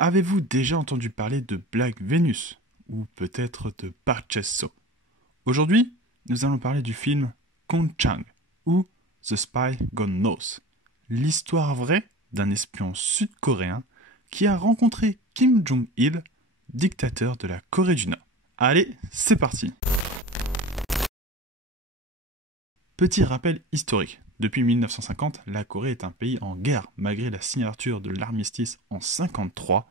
Avez-vous déjà entendu parler de Black Venus ou peut-être de Park Jae-soo? Aujourd'hui, nous allons parler du film Kong Chang ou The Spy God Knows, l'histoire vraie d'un espion sud-coréen qui a rencontré Kim Jong-il, dictateur de la Corée du Nord. Allez, c'est parti! Petit rappel historique. Depuis 1950, la Corée est un pays en guerre malgré la signature de l'armistice en 1953.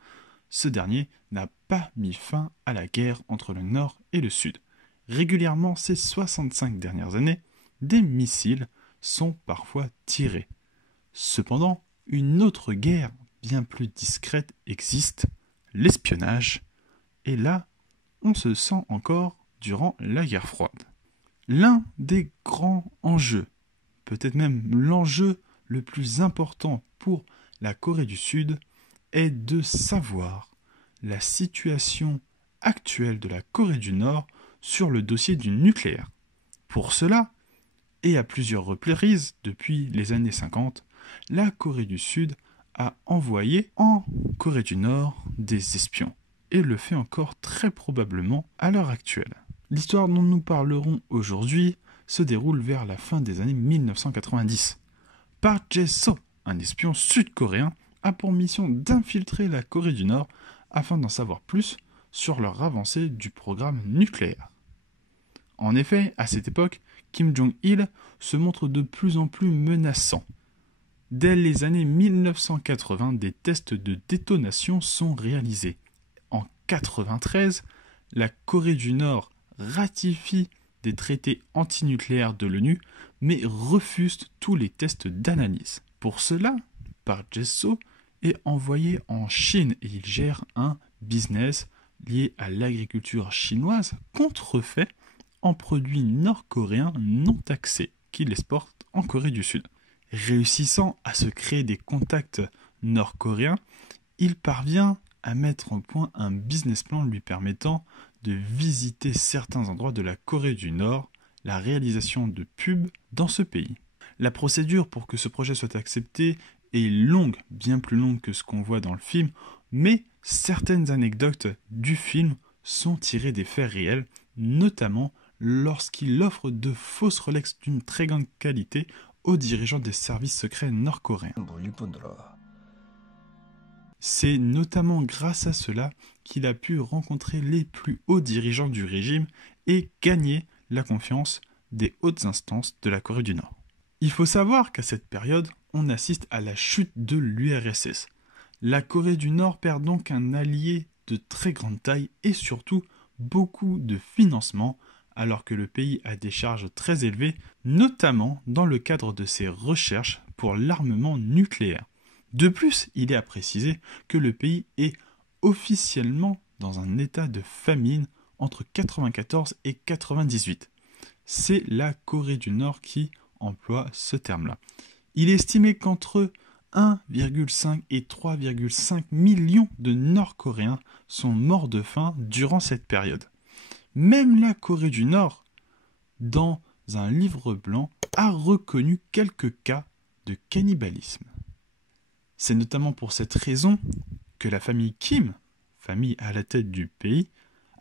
Ce dernier n'a pas mis fin à la guerre entre le Nord et le Sud. Régulièrement, ces 65 dernières années, des missiles sont parfois tirés. Cependant, une autre guerre bien plus discrète existe, l'espionnage. Et là, on se sent encore durant la guerre froide. L'un des grands enjeux, peut-être même l'enjeu le plus important pour la Corée du Sud, est de savoir la situation actuelle de la Corée du Nord sur le dossier du nucléaire. Pour cela, et à plusieurs reprises depuis les années 50, la Corée du Sud a envoyé en Corée du Nord des espions, et le fait encore très probablement à l'heure actuelle. L'histoire dont nous parlerons aujourd'hui se déroule vers la fin des années 1990. Park Jae-soo, un espion sud-coréen, a pour mission d'infiltrer la Corée du Nord afin d'en savoir plus sur leur avancée du programme nucléaire. En effet, à cette époque, Kim Jong-il se montre de plus en plus menaçant. Dès les années 1980, des tests de détonation sont réalisés. En 1993, la Corée du Nord ratifie des traités antinucléaires de l'ONU, mais refuse tous les tests d'analyse. Pour cela, Park Jae-soo est envoyé en Chine et il gère un business lié à l'agriculture chinoise contrefait en produits nord-coréens non taxés qu'il exporte en Corée du Sud. Réussissant à se créer des contacts nord-coréens, il parvient à mettre en point un business plan lui permettant de visiter certains endroits de la Corée du Nord, la réalisation de pubs dans ce pays. La procédure pour que ce projet soit accepté est longue, bien plus longue que ce qu'on voit dans le film, mais certaines anecdotes du film sont tirées des faits réels, notamment lorsqu'il offre de fausses Rolex d'une très grande qualité aux dirigeants des services secrets nord-coréens. C'est notamment grâce à cela qu'il a pu rencontrer les plus hauts dirigeants du régime et gagner la confiance des hautes instances de la Corée du Nord. Il faut savoir qu'à cette période, on assiste à la chute de l'URSS. La Corée du Nord perd donc un allié de très grande taille et surtout beaucoup de financement, alors que le pays a des charges très élevées, notamment dans le cadre de ses recherches pour l'armement nucléaire. De plus, il est à préciser que le pays est officiellement dans un état de famine entre 1994 et 1998. C'est la Corée du Nord qui emploie ce terme-là. Il est estimé qu'entre 1,5 et 3,5 millions de Nord-Coréens sont morts de faim durant cette période. Même la Corée du Nord, dans un livre blanc, a reconnu quelques cas de cannibalisme. C'est notamment pour cette raison que la famille Kim, famille à la tête du pays,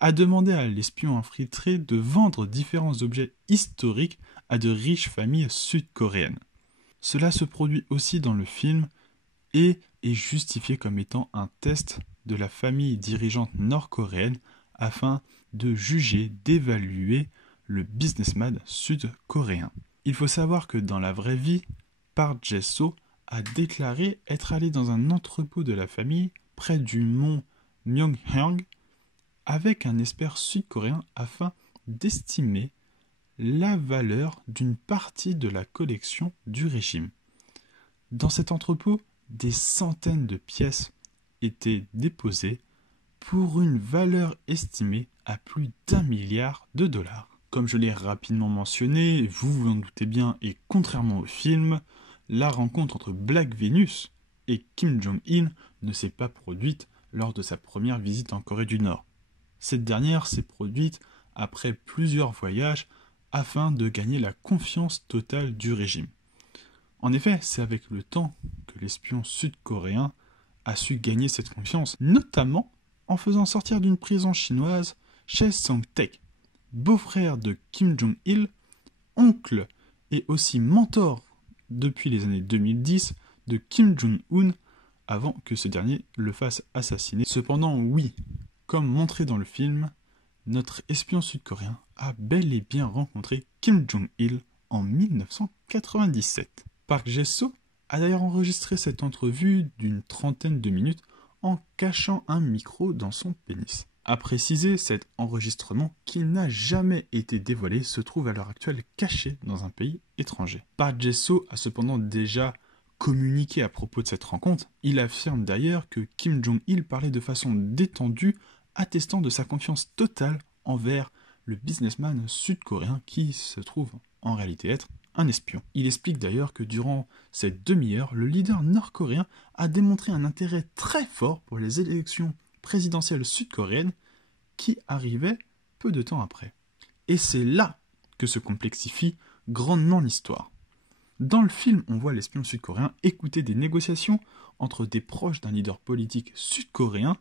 a demandé à l'espion infiltré de vendre différents objets historiques à de riches familles sud-coréennes. Cela se produit aussi dans le film et est justifié comme étant un test de la famille dirigeante nord-coréenne afin de juger, d'évaluer le businessman sud-coréen. Il faut savoir que dans la vraie vie, Park Jae-soo a déclaré être allé dans un entrepôt de la famille près du mont Myeonghyang avec un expert sud-coréen afin d'estimer la valeur d'une partie de la collection du régime. Dans cet entrepôt, des centaines de pièces étaient déposées pour une valeur estimée à plus d'1 milliard de dollars. Comme je l'ai rapidement mentionné, vous vous en doutez bien, et contrairement au film, la rencontre entre Black Venus et Kim Jong-il ne s'est pas produite lors de sa première visite en Corée du Nord. Cette dernière s'est produite après plusieurs voyages afin de gagner la confiance totale du régime. En effet, c'est avec le temps que l'espion sud-coréen a su gagner cette confiance, notamment en faisant sortir d'une prison chinoise Chae Sang-taek, beau-frère de Kim Jong-il, oncle et aussi mentor depuis les années 2010 de Kim Jong-un avant que ce dernier le fasse assassiner. Cependant, oui, comme montré dans le film, notre espion sud-coréen a bel et bien rencontré Kim Jong-il en 1997. Park Jae-soo a d'ailleurs enregistré cette entrevue d'une trentaine de minutes en cachant un micro dans son pénis. À préciser, cet enregistrement, qui n'a jamais été dévoilé, se trouve à l'heure actuelle caché dans un pays étranger. Park Jae-soo a cependant déjà communiqué à propos de cette rencontre. Il affirme d'ailleurs que Kim Jong-il parlait de façon détendue, attestant de sa confiance totale envers le businessman sud-coréen qui se trouve en réalité être un espion. Il explique d'ailleurs que durant cette demi-heure, le leader nord-coréen a démontré un intérêt très fort pour les élections présidentielle sud-coréenne qui arrivait peu de temps après. Et c'est là que se complexifie grandement l'histoire. Dans le film, on voit l'espion sud-coréen écouter des négociations entre des proches d'un leader politique sud-coréen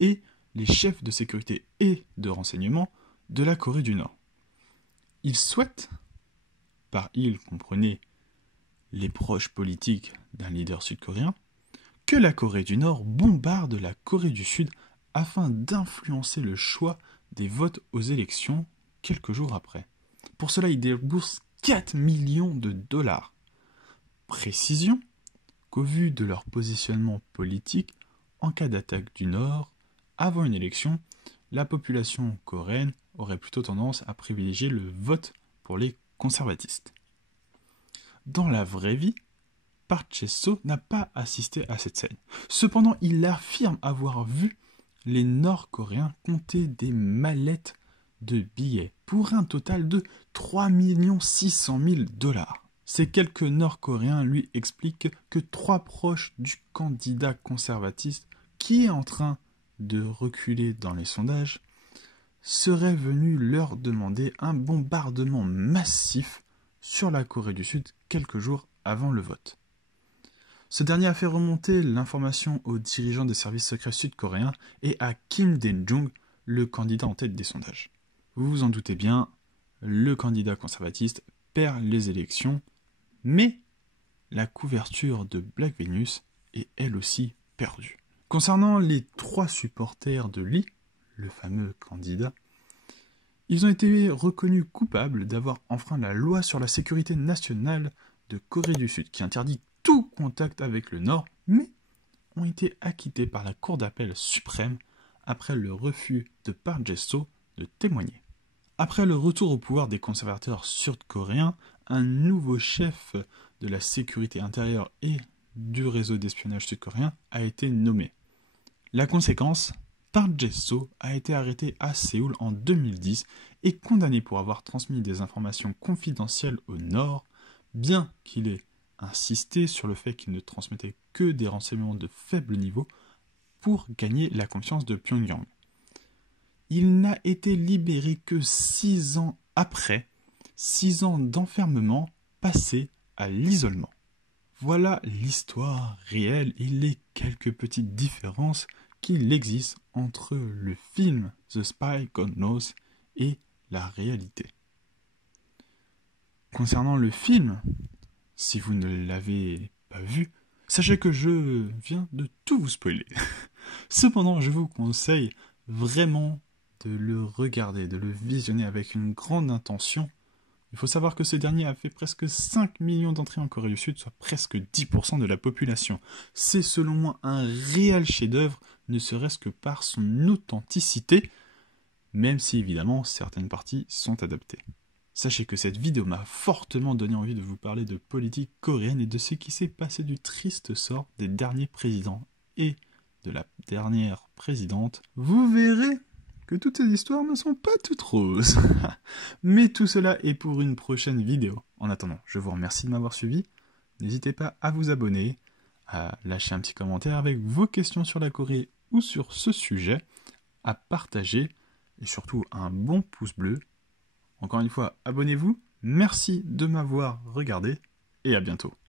et les chefs de sécurité et de renseignement de la Corée du Nord. Il souhaite, par il, comprenez, les proches politiques d'un leader sud-coréen, que la Corée du Nord bombarde la Corée du Sud afin d'influencer le choix des votes aux élections quelques jours après. Pour cela, il débourse 4 millions de dollars. Précision qu'au vu de leur positionnement politique, en cas d'attaque du Nord, avant une élection, la population coréenne aurait plutôt tendance à privilégier le vote pour les conservatistes. Dans la vraie vie, Park Jae-soo n'a pas assisté à cette scène. Cependant, il affirme avoir vu les Nord-Coréens compter des mallettes de billets pour un total de 3 600 000 dollars. Ces quelques Nord-Coréens lui expliquent que 3 proches du candidat conservatiste, qui est en train de reculer dans les sondages, seraient venus leur demander un bombardement massif sur la Corée du Sud quelques jours avant le vote. Ce dernier a fait remonter l'information aux dirigeants des services secrets sud-coréens et à Kim Dae-jung, le candidat en tête des sondages. Vous vous en doutez bien, le candidat conservatiste perd les élections, mais la couverture de Black Venus est elle aussi perdue. Concernant les 3 supporters de Lee, le fameux candidat, ils ont été reconnus coupables d'avoir enfreint la loi sur la sécurité nationale de Corée du Sud, qui interdit tout contact avec le Nord, mais ont été acquittés par la Cour d'appel suprême après le refus de Park Jae-soo de témoigner. Après le retour au pouvoir des conservateurs sud-coréens, un nouveau chef de la sécurité intérieure et du réseau d'espionnage sud-coréen a été nommé. La conséquence, Park Jae-soo a été arrêté à Séoul en 2010 et condamné pour avoir transmis des informations confidentielles au Nord, bien qu'il ait insisté sur le fait qu'il ne transmettait que des renseignements de faible niveau pour gagner la confiance de Pyongyang. Il n'a été libéré que 6 ans après, 6 ans d'enfermement passés à l'isolement. Voilà l'histoire réelle et les quelques petites différences qu'il existe entre le film The Spy God Knows et la réalité. Concernant le film, si vous ne l'avez pas vu, sachez que je viens de tout vous spoiler. Cependant, je vous conseille vraiment de le regarder, de le visionner avec une grande intention. Il faut savoir que ce dernier a fait presque 5 millions d'entrées en Corée du Sud, soit presque 10% de la population. C'est selon moi un réel chef-d'œuvre, ne serait-ce que par son authenticité, même si évidemment certaines parties sont adaptées. Sachez que cette vidéo m'a fortement donné envie de vous parler de politique coréenne et de ce qui s'est passé du triste sort des derniers présidents et de la dernière présidente. Vous verrez que toutes ces histoires ne sont pas toutes roses. Mais tout cela est pour une prochaine vidéo. En attendant, je vous remercie de m'avoir suivi. N'hésitez pas à vous abonner, à lâcher un petit commentaire avec vos questions sur la Corée ou sur ce sujet, à partager et surtout un bon pouce bleu. Encore une fois, abonnez-vous. Merci de m'avoir regardé et à bientôt.